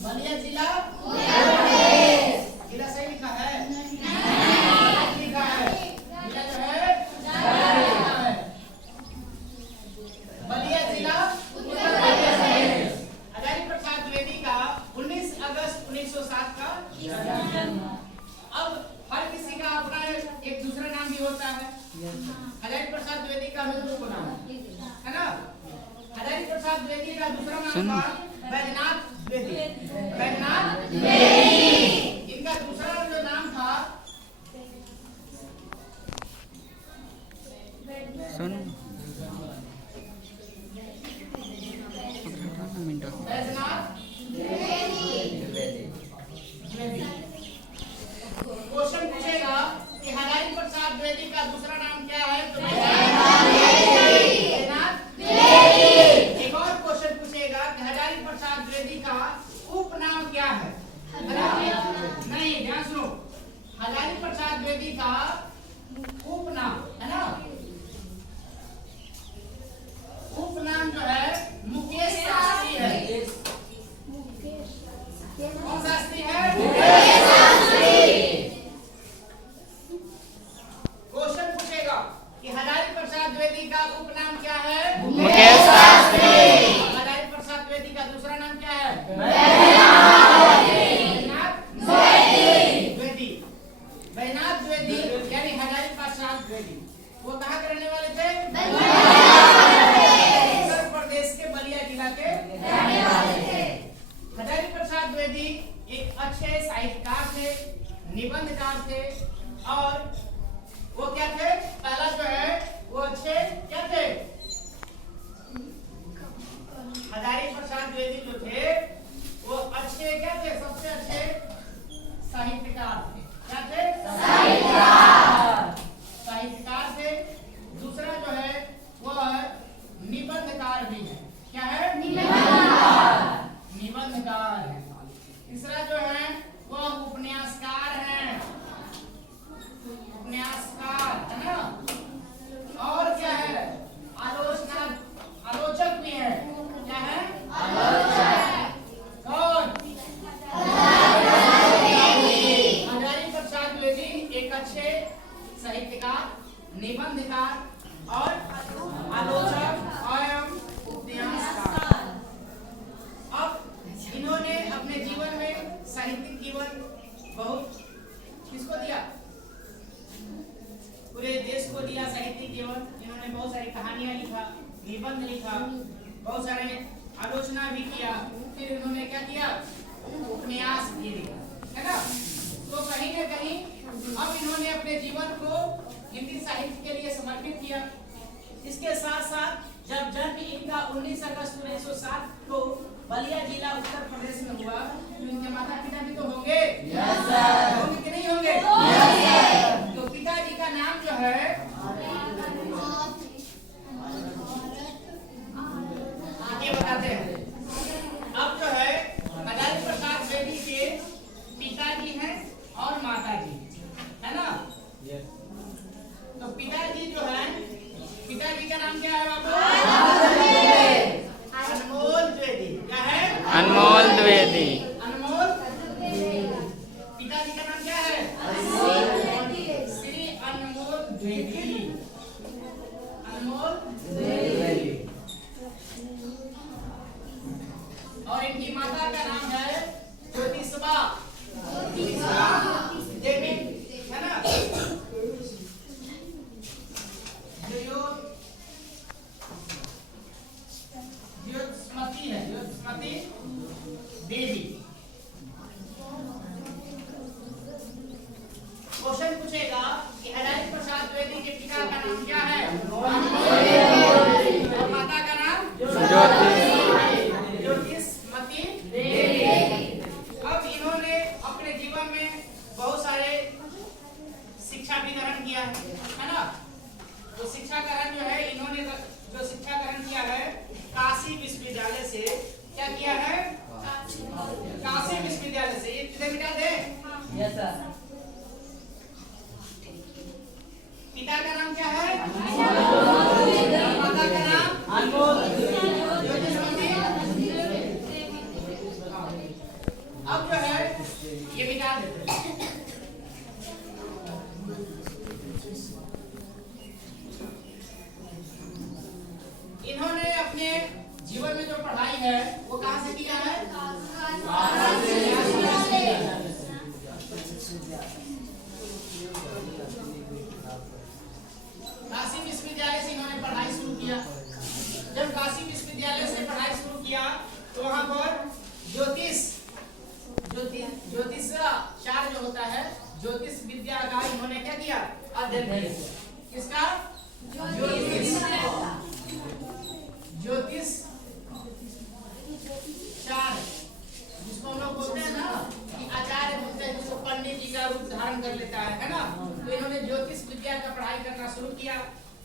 बलिया जिला जिला सही लिखा है लिखा है जिला जो है बलिया जिला हजारी प्रसाद द्विवेदी का 19 अगस्त 1907 का अब हर किसी का अपना एक दूसरा नाम भी होता है। हजारी प्रसाद द्विवेदी का हम लोग नाम है ना। हजारी प्रसाद द्विवेदी का दूसरा नाम था बैजनाथ द्विवेदी। बैजनाथ द्विवेदी इनका दूसरा जो नाम था बैजनाथ द्विवेदी। क्वेश्चन पूछेगा कि हजारी प्रसाद द्विवेदी का दूसरा नाम क्या है तो बैजनाथ द्विवेदी। एक और क्वेश्चन पूछेगा कि हजारी प्रसाद द्विवेदी का उपनाम क्या है। नहीं ध्यान सुनो, हजारी प्रसाद द्विवेदी का उपनाम है ना। उपनाम जो है मुकेश शास्त्री है। कौन शास्त्री है? मुकेश शास्त्री। क्वेश्चन पूछेगा कि हजारी प्रसाद द्विवेदी का उपनाम क्या है? मुकेश शास्त्री। हजारी प्रसाद द्विवेदी का दूसरा नाम क्या है? बैजनाथ द्विवेदी। बैजनाथ द्विवेदी यानी हजारी प्रसाद द्विवेदी वो कहाँ के रहने वाले थे? उत्तर प्रदेश के बलिया जिला के रहने वाले थे। हजारी प्रसाद द्विवेदी एक अच्छे साहित्यकार थे, निबंधकार थे और वो क्या थे? पहला जो है वो अच्छे क्या थे? हजारी प्रसाद द्विवेदी जो थे वो अच्छे क्या थे? सबसे अच्छे साहित्यकार थे। क्या थे? साहित्यकार थे। दूसरा जो है वो है निबंधकार भी है। क्या है? निबंधकार है। तीसरा जो है वो उपन्यासकार है। उपन्यासकार है ना। और क्या है? आलोचक भी है। क्या है? आलोचक। कौन? हजारी प्रसाद द्विवेदी एक अच्छे साहित्यकार, निबंधकार और आलोचक एवं उपन्यासकार। अब इन्होंने अपने जीवन में साहित्यिक जीवन बहुत किसको दिया? पूरे देश को दिया साहित्यिक जीवन। इन्होंने बहुत सारी कहानियां लिखा, निबंध लिखा, बहुत सारे आलोचना भी किया। फिर इन्होंने क्या किया? उपन्यास भी लिखा है ना। तो कहीं न कहीं अब इन्होंने अपने जीवन को हिंदी साहित्य के लिए समर्पित किया। इसके साथ साथ जब जन्म इनका 19 अगस्त 1907 को बलिया जिला उत्तर प्रदेश में हुआ तो इनके माता पिता भी तो होंगे। होंगे कि नहीं होंगे? तो पिताजी का नाम जो है ये बताते हैं। अब जो है हजारी प्रसाद द्विवेदी के पिताजी हैं और माताजी है ना। तो पिताजी जो है, पिताजी का नाम क्या है बाबू? अनमोल द्विवेदी। क्या है? अनमोल द्विवेदी। अनमोल पिताजी का नाम क्या है? श्री अनमोल द्विवेदी। अनमोल द्विवेदी। और इनकी माता का नाम है ज्योतिषबा देवी है ना। ज्योतिषमती है, ज्योतिषमती देवी। क्वेश्चन पूछेगा कि हजारी प्रसाद द्विवेदी के पिता का नाम क्या है? और माता का नाम ज्योतिषमती देवी। अब इन्होंने अपने जीवन में बहुत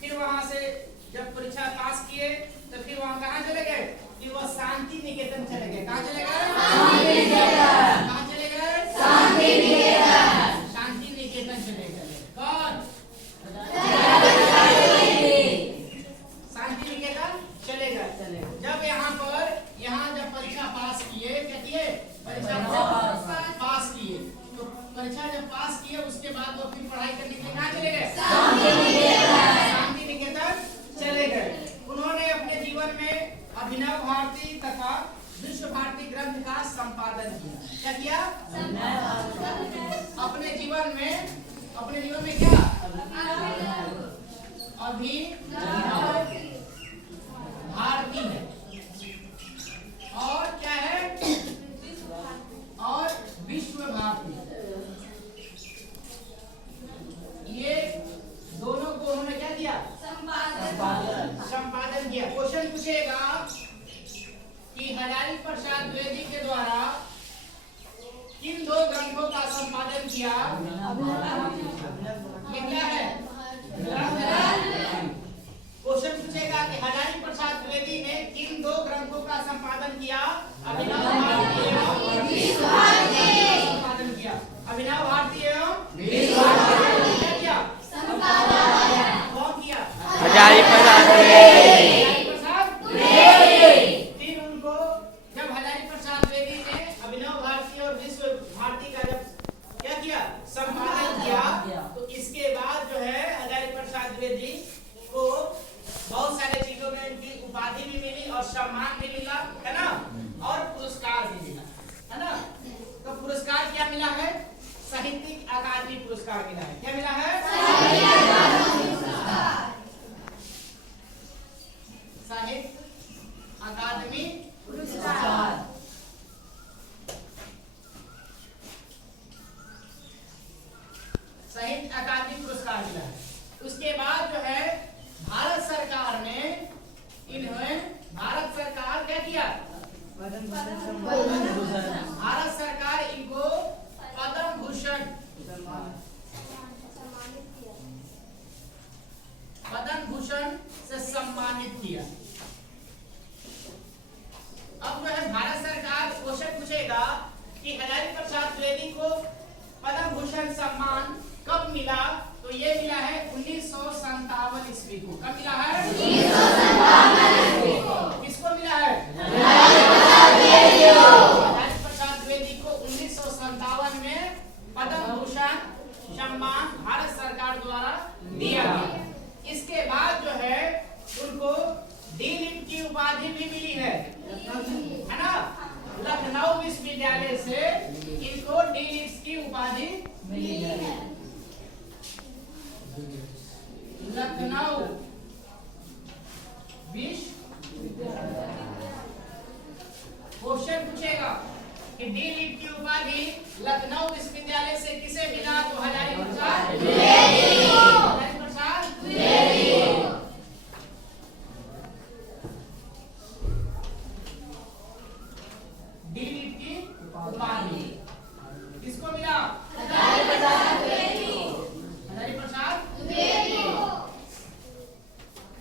फिर वहां से जब परीक्षा पास किए तो फिर वहां कहाँ चले गए? फिर वो शांति निकेतन चले गए। कहाँ चले गए? कहाँ चले गए? शांति निकेतन चले गए। कौन? शांति निकेतन चले गए। जब यहाँ जब परीक्षा पास किए, क्या किए? परीक्षा पास किए, तो परीक्षा जब पास किए उसके बाद वो फिर पढ़ाई करने के लिए कहाँ चले गए? शांति निकेतन चले गए। उन्होंने अपने जीवन में अभिनव भारती तथा विश्व भारती ग्रंथ का संपादन किया। क्या किया? अपने जीवन में क्या? अभिनव भारती है और क्या है? और विश्व भारती। ये दोनों को उन्होंने क्या किया? संपादन किया। क्वेश्चन पूछेगा कि हजारी प्रसाद द्विवेदी के द्वारा किन दो ग्रंथों का संपादन किया? ये क्या है? क्वेश्चन पूछेगा कि हजारी प्रसाद द्विवेदी ने किन दो ग्रंथों का संपादन किया? अभिनव भारती एवं विश्व भारती संपादन किया। अभिनव भारती एवं विश्व भारती क्या किया? संपादन। कौन किया? हजारी प्रसाद द्विवेदी। फिर उनको जब हजारी प्रसाद द्विवेदी ने अभिनव भारती और विश्व भारती का जब क्या किया? संपादन किया, तो इसके बाद जो है हजारी प्रसाद द्विवेदी को बहुत सारे चीजों में उनकी उपाधि भी मिली और सम्मान भी मिला, है ना, और पुरस्कार भी मिला, है ना। तो पुरस्कार क्या मिला है? साहित्यिक अकादमी पुरस्कार मिला है। क्या मिला है? साहित्य अकादमी पुरस्कार। साहित्य अकादमी पुरस्कार मिला है। उसके बाद जो है भारत सरकार ने भारत सरकार क्या किया? भारत सरकार इनको पद्म भूषण से सम्मानित किया। अब जो है भारत सरकार क्वेश्चन पूछेगा कि हजारी प्रसाद द्विवेदी को पद्म भूषण सम्मान कब मिला? तो ये मिला है 1957 ईस्वी को। कब मिला है? 1957 ईस्वी को। किसको मिला है? हजारी प्रसाद द्विवेदी को 1957 में पद्म भूषण सम्मान भारत सरकार द्वारा दिया गया। इसके बाद जो है उनको डी.लिट की उपाधि भी मिली है ना। लखनऊ विश्वविद्यालय से इनको डी.लिट की उपाधि मिली है। लखनऊ विश्वविद्यालय। क्वेश्चन पूछेगा कि डी.लिट की उपाधि लखनऊ विश्वविद्यालय से किसे मिला? तो हजारी प्रसाद द्विवेदी। हजारी प्रसाद द्विवेदी। डी.लिट की उपाधि किसको मिला? हजारी प्रसाद द्विवेदी। हजारी प्रसाद द्विवेदी।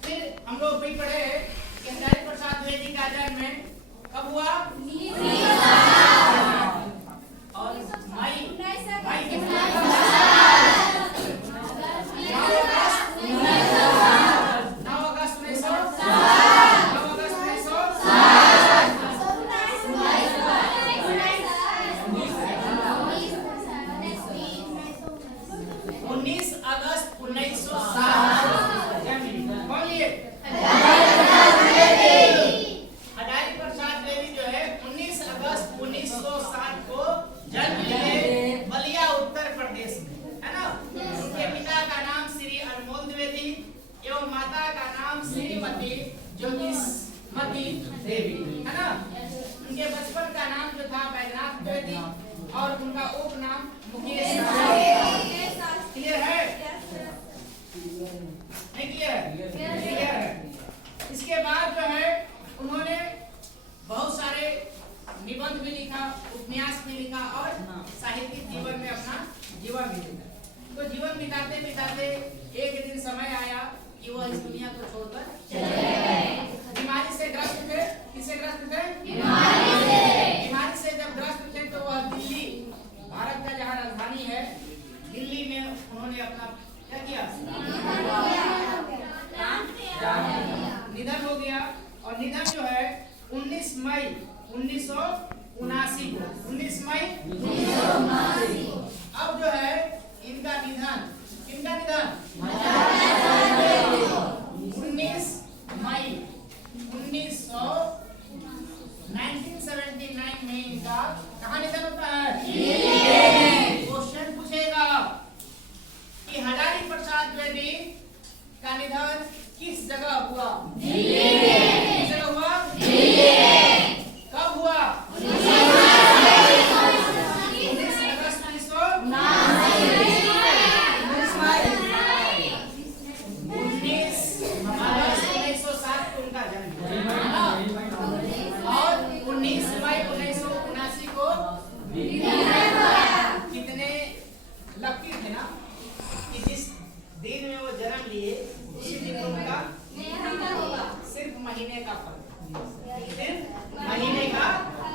फिर हम लोग भी पढ़े कि हजारी प्रसाद द्विवेदी का जन्म कब हुआ? और मई कितना? 9 अगस्त 1960। कौन लिए? हजारी प्रसाद द्विवेदी जो है 19 अगस्त 1960 को जन्म लिए बलिया उत्तर प्रदेश में, है ना। उनके पिता का नाम श्री अनमोल द्विवेदी एवं माता का नाम श्रीमती ज्योतिषमती देवी, है ना। उनके बचपन का नाम जो था बैजनाथ द्विवेदी और उनका उपनाम मुकेश। क्लियर है? नहीं क्लियर है? इसके बाद जो है उन्होंने बहुत सारे निबंध भी लिखा, उपन्यास भी लिखा और साहित्यिक जीवन में अपना जीवन भी बिताया। तो जीवन बिताते बिताते एक दिन समय आया कि वो इस दुनिया को छोड़कर चले गए। बीमारी से ग्रस्त थे, किससे ग्रस्त थे? बीमारी से जब ग्रस्त थे तो वह दिल्ली, भारत का जहाँ राजधानी है दिल्ली में उन्होंने अपना क्या किया? निधन हो गया। और निधन जो है 19 मई 1979 को, 19 मई 1979 को। अब जो है इनका निधन, किनका निधन? 19 मई 1979 में इनका कहाँ निधन होता है? क्वेश्चन पूछेगा कि हजारी प्रसाद द्विवेदी का निधन किस जगह हुआ? किस जगह हुआ? कब हुआ? 19 अगस्त 1907 को उनका जन्म हुआ और 19 मई 1979 को कितने लकी थे ना कि जिस दिन में वो जन्म लिए उसी दिन उनका सिर्फ महीने का फर्क, सिर्फ महीने का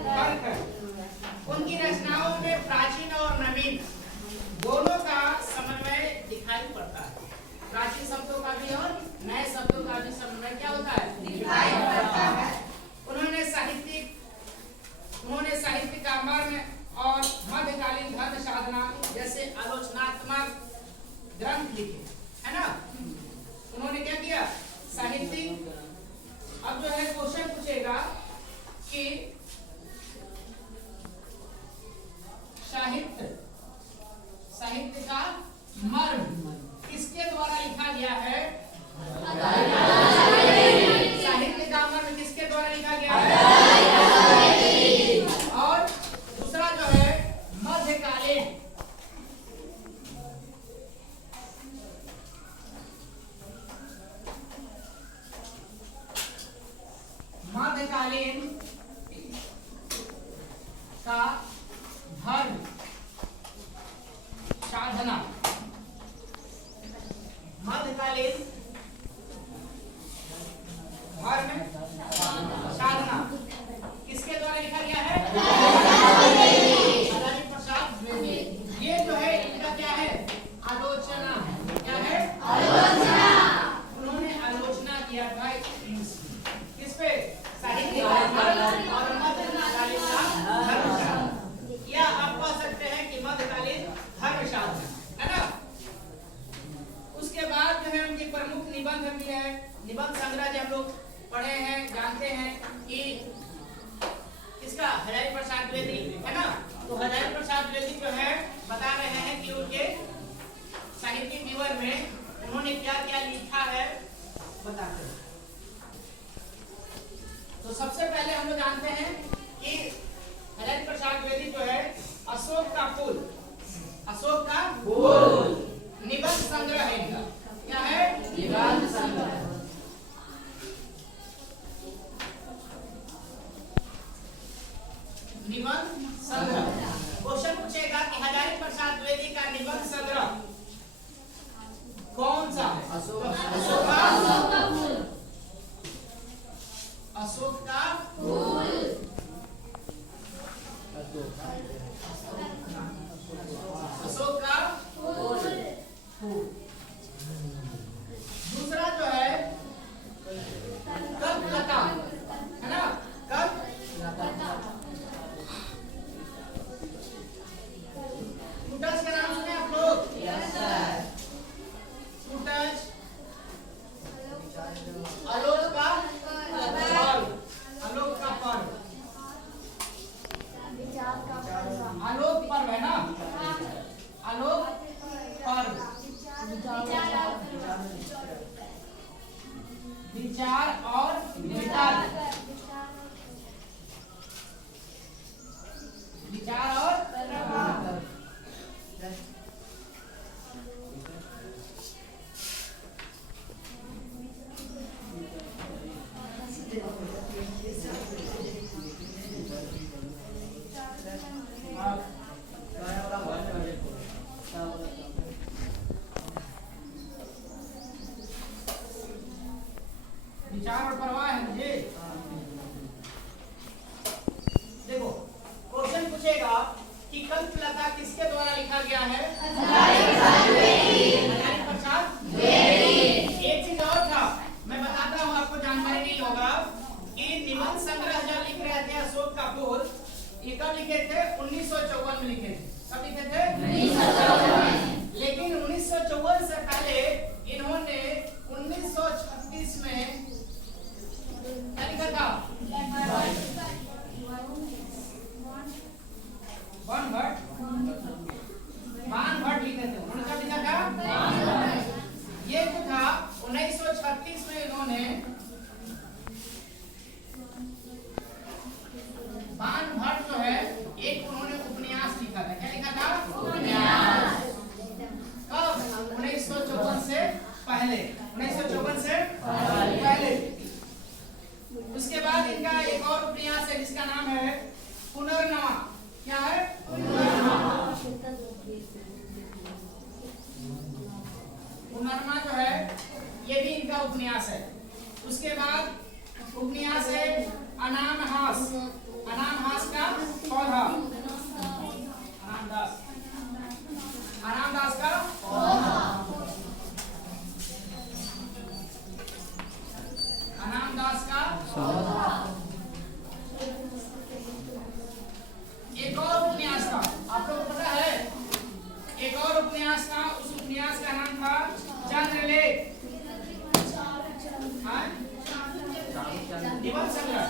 फर्क है। उनकी रचनाओं में प्राचीन और नवीन दोनों का समन्वय दिखाई पड़ता है। प्राचीन शब्दों का भी और नए शब्दों का भी समन्वय क्या होता है? दिखाई पड़ता है। उन्होंने साहित्य का मर्म और मध्यकालीन धर्म साधना जैसे आलोचनात्मक ग्रंथ लिखे, है ना? उन्होंने क्या किया? साहित्यिक। अब जो है क्वेश्चन पूछेगा कि साहित्य का मर्म किसके द्वारा लिखा गया है? साहित्य का मर्म किसके द्वारा लिखा गया है? और दूसरा जो है मध्यकालीन, मध्यकालीन का धर्म साधना, मध्यकालीन धर्म साधना किसके द्वारा लिखा गया है? हजारी प्रसाद द्विवेदी। ये जो है इनका क्या है? आलोचना है। क्या है? आलोचना। उन्होंने आलोचना किया था किस पे? साहित्य और मध्यकालीन का धर्म साधना, या आप कह सकते हैं कि मध्यकालीन धर्म साधना, है ना? उसके बाद जो है उनके प्रमुख निबंध भी है। निबंध संग्रह जो हम लोग पढ़े हैं, जानते हैं कि इसका हजारी प्रसाद द्विवेदी, है ना? तो हजारी प्रसाद द्विवेदी जो है बता रहे हैं कि उनके साहित्यिक जीवन में उन्होंने क्या क्या लिखा है, बताते हैं। तो सबसे पहले हम लोग जानते हैं कि हजारी प्रसाद द्विवेदी जो है अशोक का फूल, अशोक का फूल निबंध संग्रह है इनका। क्या है? निबंध संग्रह। निबंध संग्रह। क्वेश्चन पूछेगा कि हजारी प्रसाद द्विवेदी का निबंध संग्रह कौन सा है? अशोक का फूल। अशोक का फूल। अशोक का फूल। दूसरा जो है कलकत्ता, है ना? कलकत्ता। कुटज का नाम सुने आप लोग? Yes sir. कुटज, आलोक का पर्व, आलोक का पर्व, आलोक पर्व है ना? आलोक पर्व, विचार और वितर्क, विचार और विचार और परवाह है मुझे। देखो क्वेश्चन पूछेगा कि कल्पलता किसके द्वारा लिखा गया है? हजारी प्रसाद द्विवेदी। एक चीज और था, मैं बताता हूँ, आपको जानकारी नहीं होगा कि निबंध संग्रह जब लिख रहे थे अशोक कपूर, ये कब लिखे थे? 1954 में लिखे थे। कब लिखे थे? 1954। लेकिन 1954 से पहले इन्होंने 1936 में क्या लिखा था? बाणभट्ट लिखे थे। उन्होंने कब लिखा था? ये जो था 1936 में इन्होंने बाणभट्ट जो है एक उन्होंने उपन्यास लिखा था। क्या लिखा था? उपन्यास। कब? 1954 से पहले। 1954 से पहले। उसके बाद इनका एक और उपन्यास है जिसका नाम है पुनर्नवा। क्या है? पुनर्नवा जो है ये भी इनका उपन्यास है। उसके बाद उपन्यास है अनामहास। अनामहास का पौधा। अनामदास का पौधा। अनामदास का पौधा। एक और उपन्यास था, आप लोगों को पता है? एक और उपन्यास था, उस उपन्यास का नाम था चंद्रलेख। निबंध संग्रह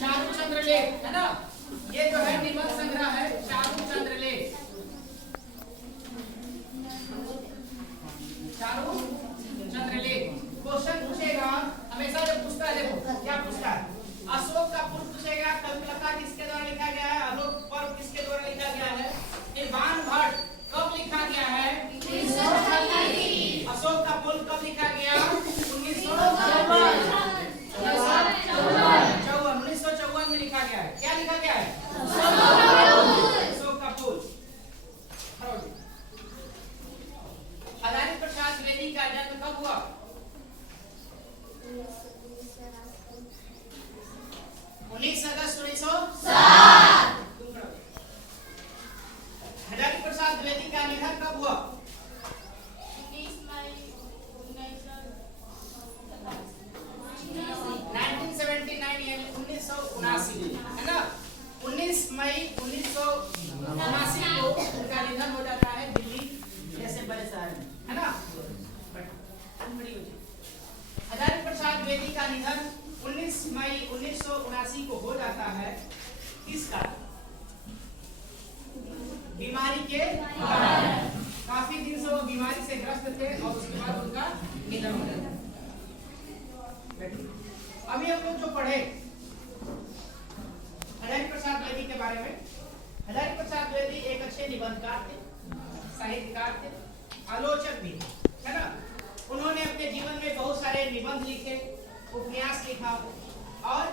चारू चंद्रलेख, है ना? ये जो है निबंध संग्रह है चारू चंद्रलेख। चारू चंद्रलेख। क्वेश्चन पूछेगा हमेशा जब पूछता है, देखो क्या पूछता है? अशोक का पूर्व पूछेगा, कल्पलता किसके द्वारा लिखा गया है, आलोक पर्व किसके द्वारा लिखा गया है, फिर बाणभट्ट कब लिखा गया है? 1936। अशोक का पुल कब लिखा गया? 1954 में लिखा गया है। क्या लिखा गया है? अशोक का पुल। हजारी प्रसाद द्विवेदी का जन्म कब हुआ? 19 अगस्त 1907। हजारी प्रसाद द्विवेदी का निधन कब हुआ? 19 मई 1979 यानी 1979, है ना? 19 मई 1979 को उनका निधन हो जाता है दिल्ली जैसे बड़े शहर में, है ना? हजारी प्रसाद द्विवेदी का निधन 19 मई 1979 को हो जाता है। किस कारण? बीमारी के कारण। काफी दिन से वो बीमारी से ग्रस्त थे और उसके बाद उनका निधन हो जाता है। अभी हम लोग जो पढ़े हजारी प्रसाद द्विवेदी के बारे में, हजारी प्रसाद द्विवेदी एक अच्छे निबंधकार थे, साहित्यकार थे, आलोचक भी, है ना? उन्होंने अपने जीवन में बहुत सारे निबंध लिखे, उपन्यास लिखा और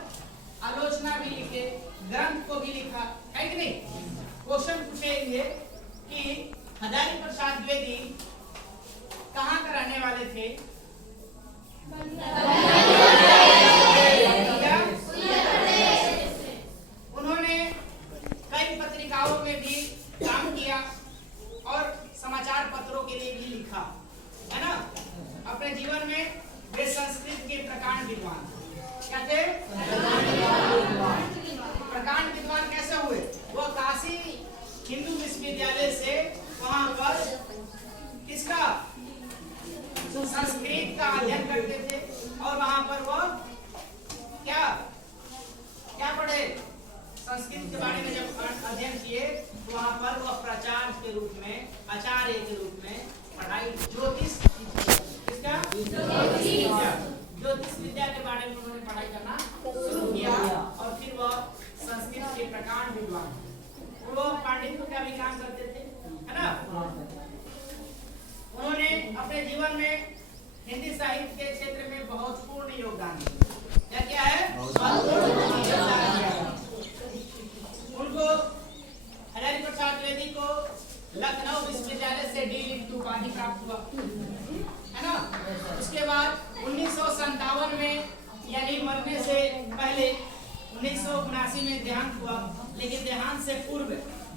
आलोचना भी लिखे, ग्रंथ को भी लिखा, है कि नहीं? क्वेश्चन पूछेंगे कि हजारी प्रसाद द्विवेदी कहाँ का रहने वाले थे? उन्होंने कई पत्रिकाओं में भी काम किया और समाचार पत्रों के लिए भी लिखा, है ना? अपने जीवन में वे संस्कृत के प्रकांड विद्वान। क्या थे? प्रकांड विद्वान कैसे हुए? वो काशी हिंदू विश्वविद्यालय से वहां पर किसका? संस्कृत का अध्ययन करते थे और वहां पर वो क्या क्या पढ़े? संस्कृत के बारे में जब अध्ययन किए तो वहां पर वो प्राचार्य के रूप में, आचार्य के रूप में पढ़ाई, ज्योतिष ज्योतिष विद्या के बारे में उन्होंने पढ़ाई करना शुरू किया और फिर वह संस्कृत के प्रकांड विद्वान, वो पांडित्य का भी काम करते थे, है ना? उन्होंने अपने जीवन में हिंदी साहित्य के क्षेत्र में बहुत पूर्ण योगदान दिया। क्या है? उनको हजारी प्रसाद द्विवेदी को लखनऊ विश्वविद्यालय से डी.लिट उपाधि प्राप्त हुआ, है ना? उसके बाद 1957 में यानी लेकिन देहांत से पूर्व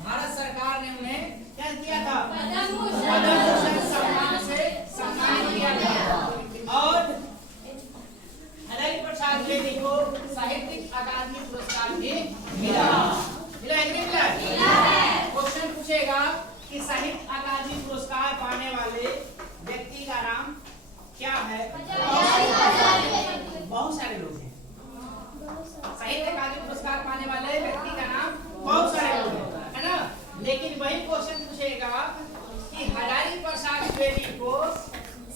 भारत सरकार ने उन्हें क्या किया था? पद्म पद्म भूषण सम्मान से सम्मानित किया था। और हजारी प्रसाद द्विवेदी को साहित्यिक अकादमी पुरस्कार भी मिला। मिला है कि नहीं मिला? मिला है। क्वेश्चन पूछेगा कि साहित्य अकादमी पुरस्कार पाने वाले व्यक्ति का नाम क्या है? बहुत सारे लोग हैं। साहित्य अकादमी पुरस्कार पाने वाले व्यक्ति का नाम बहुत सारे लोग हैं, है ना? लेकिन वही क्वेश्चन पूछेगा कि हजारी प्रसाद द्विवेदी को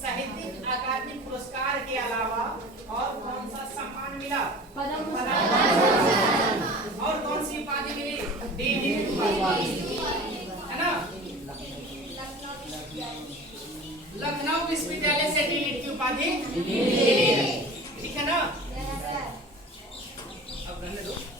साहित्यिक अकादमी पुरस्कार के अलावा और कौन सा सम्मान मिला? और कौन सी उपाधि मिली? डी.लिट उपाधि, है ना? लखनऊ विश्वविद्यालय से डी.लिट की उपाधि मिली है, ठीक है ना? अब रहने दो।